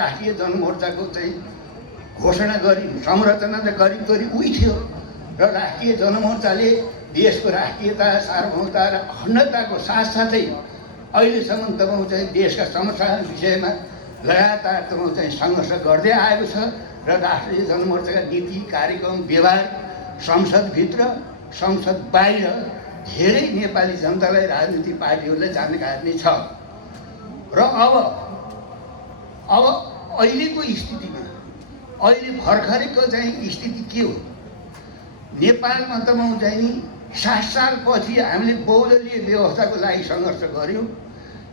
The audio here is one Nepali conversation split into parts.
राष्ट्रिय जनमोर्चाको चाहिँ घोषणा गरी संरचना त करिब उही थियो र राष्ट्रिय जनमोर्चाले देशको राष्ट्रियता सार्वभौमता र अखण्डताको साथसाथै अहिलेसम्म तपाईँ चाहिँ देशका समस्याहरूको विषयमा लगातार तपाईँ चाहिँ सङ्घर्ष गर्दै आएको छ र राष्ट्रिय जनमोर्चाका नीति कार्यक्रम व्यवहार संसदभित्र संसद बाहिर धेरै नेपाली जनतालाई राजनीतिक पार्टीहरूलाई जानकारी नै छ र अब अहिलेको स्थितिमा अहिले भर्खरैको चाहिँ स्थिति के हो नेपालमा तपाईँ चाहिँ नि 7 सालपछि हामीले बहुदलीय व्यवस्थाको लागि सङ्घर्ष गऱ्यौँ।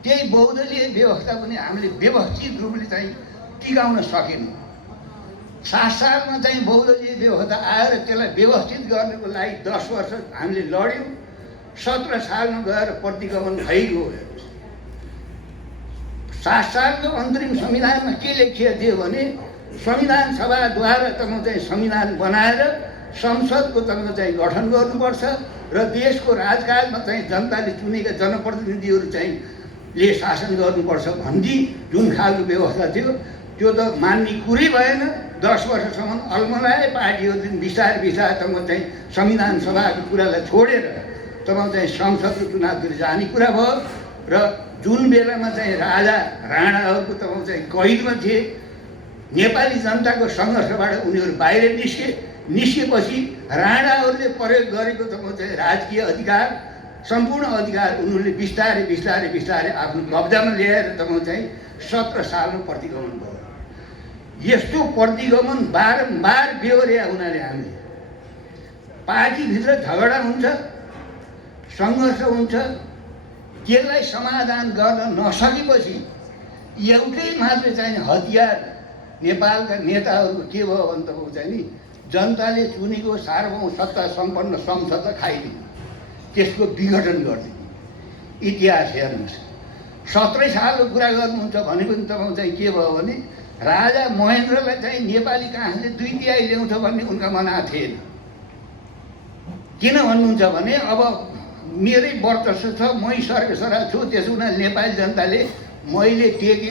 त्यही बहुदलीय व्यवस्था पनि हामीले व्यवस्थित रूपले चाहिँ टिकाउन सकेनौँ। 7 सालमा चाहिँ बहुदलीय व्यवस्था आएर त्यसलाई व्यवस्थित गर्नको लागि 10 वर्ष हामीले लड्यौँ। 17 सालमा गएर प्रतिगमन भइगयो। 7 सालको अन्तरिम संविधानमा के लेखिएको थियो भने संविधान सभाद्वारा तपाईँ चाहिँ संविधान बनाएर संसदको तपाईँ चाहिँ गठन गर्नुपर्छ र देशको राजकालमा चाहिँ जनताले चुनेका जनप्रतिनिधिहरू चाहिँ ले शासन गर्नुपर्छ भन्ने जुन खालको व्यवस्था थियो त्यो त मान्ने कुरै भएन। 10 वर्षसम्म अल्मलाए पार्टीहरूले बिस्तारै बिस्तारै तपाईँ चाहिँ संविधान सभाको कुरालाई छोडेर तपाईँ चाहिँ संसदको चुनावतिर जाने कुरा भयो र जुन बेलामा चाहिँ राजा राणाहरूको तपाईँ चाहिँ कैदमा थिए। नेपाली जनताको सङ्घर्षबाट उनीहरू बाहिर निस्केपछि राणाहरूले प्रयोग गरेको तपाईँ चाहिँ राजकीय अधिकार सम्पूर्ण अधिकार उनीहरूले बिस्तारै बिस्तारै बिस्तारै आफ्नो कब्जामा ल्याएर तपाईँ चाहिँ 17 सालमा प्रतिगमन भयो। यस्तो प्रतिगमन बारम्बार बेहोर्या हुनाले हामीले पार्टीभित्र झगडा हुन्छ, सङ्घर्ष हुन्छ, त्यसलाई समाधान गर्न नसकेपछि एउटै मात्र चाहिँ हतियार नेपालका नेताहरूको के भयो भने तपाईँ चाहिँ नि जनताले चुनेको सार्वभौम सत्ता सम्पन्न संसदलाई खाइदिनु, त्यसको विघटन गरिदिनु। इतिहास हेर्नुहोस्। 17 सालको कुरा गर्नुहुन्छ भने पनि तपाईँ चाहिँ के भयो भने राजा महेन्द्रलाई चाहिँ नेपाली काङ्ग्रेसले 2/3 ल्याउँछ भन्ने उनका मनमा थिएन। किन भन्नुहुन्छ भने अब मेरै वर्चस्व छ, मै सर्वेसरा छु, त्यसो हुनाले नेपाली जनताले मैले टेके